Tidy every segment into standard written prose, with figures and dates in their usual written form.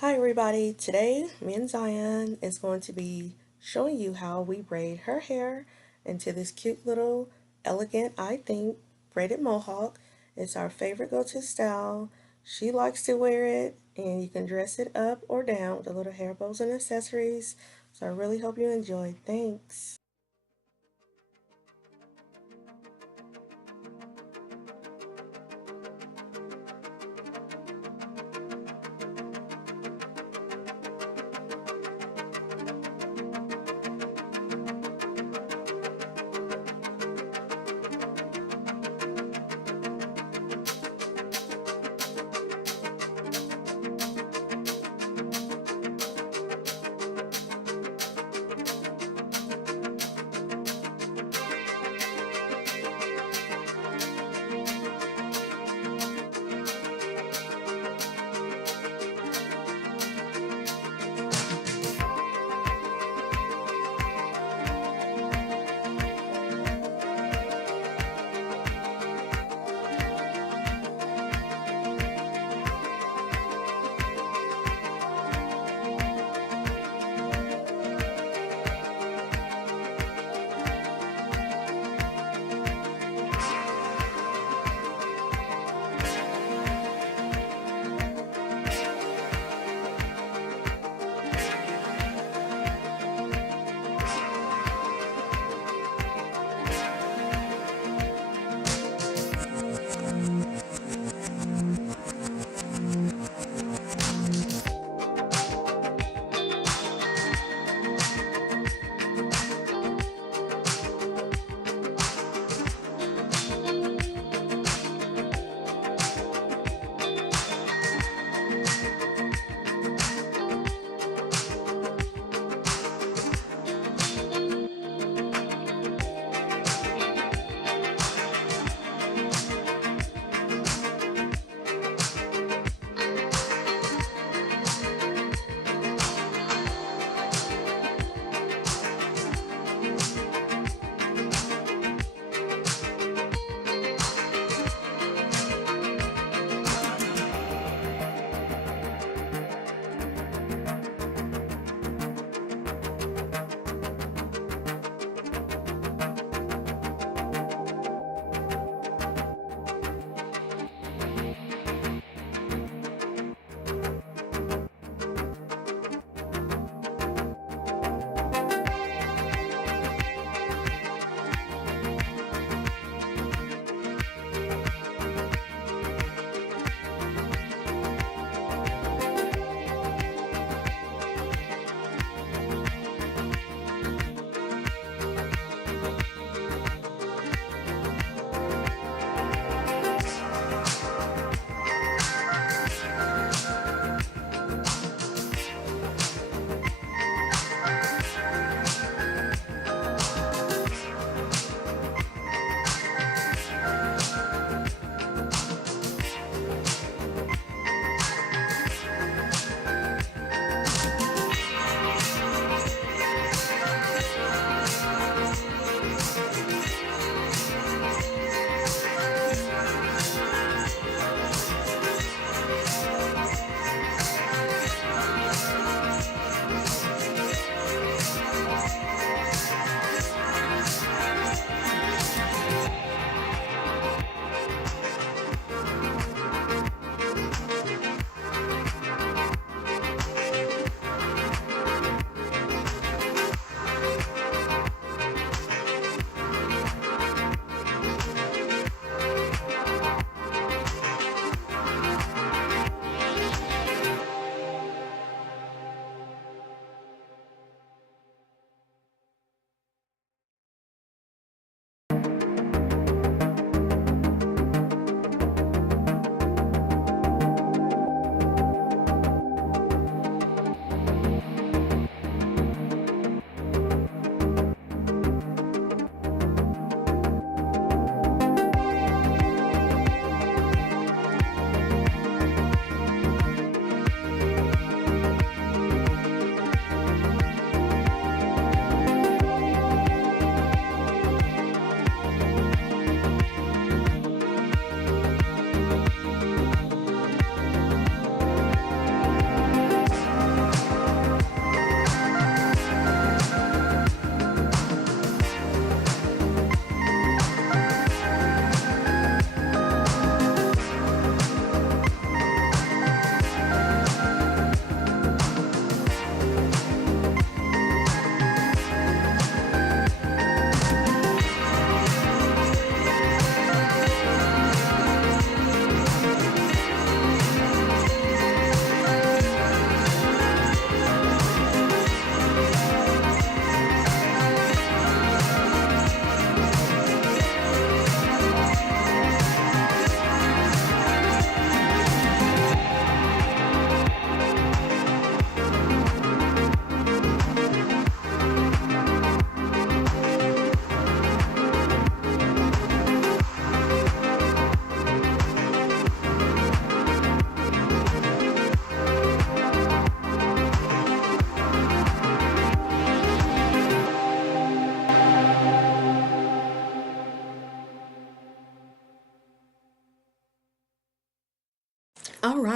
Hi everybody, today me and Zion is going to be showing you how we braid her hair into this cute little elegant, I think, braided mohawk. It's our favorite go-to style. She likes to wear it and you can dress it up or down with the little hair bows and accessories. So I really hope you enjoy. Thanks.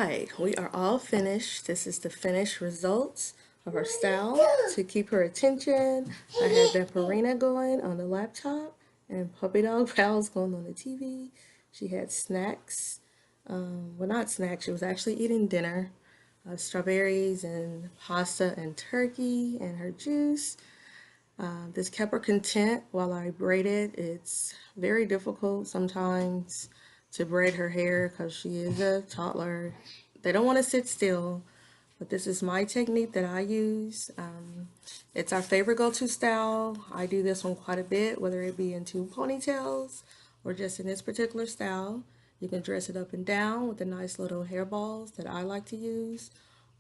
right, we are all finished. This is the finished results of our style. To keep her attention, I had Vaporina going on the laptop and Puppy Dog Pals going on the TV. She had snacks. Well, not snacks, she was actually eating dinner. Strawberries and pasta and turkey and her juice. This kept her content while I braided. It's very difficult sometimes to braid her hair because she is a toddler. They don't want to sit still, but this is my technique that I use. It's our favorite go-to style. I do this one quite a bit, whether it be in two ponytails or just in this particular style. You can dress it up and down with the nice little hair balls that I like to use,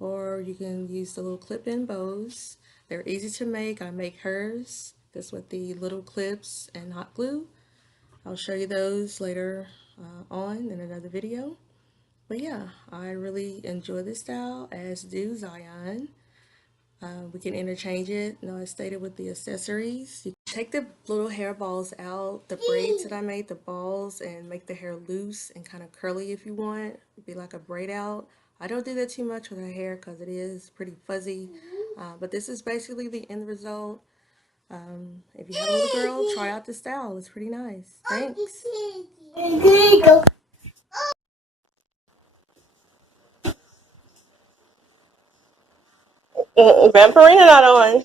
or you can use the little clip-in bows. They're easy to make. I make hers just with the little clips and hot glue. I'll show you those later on in another video. But yeah, I really enjoy this style, as do Zion. We can interchange it, as stated, with the accessories. You can take the little hair balls out, the braids that I made, the balls, and make the hair loose and kind of curly if you want. It'd be like a braid out. I don't do that too much with her hair because it is pretty fuzzy. But this is basically the end result. If you have a little girl, try out the style. It's pretty nice. Thanks. Vampirina not on.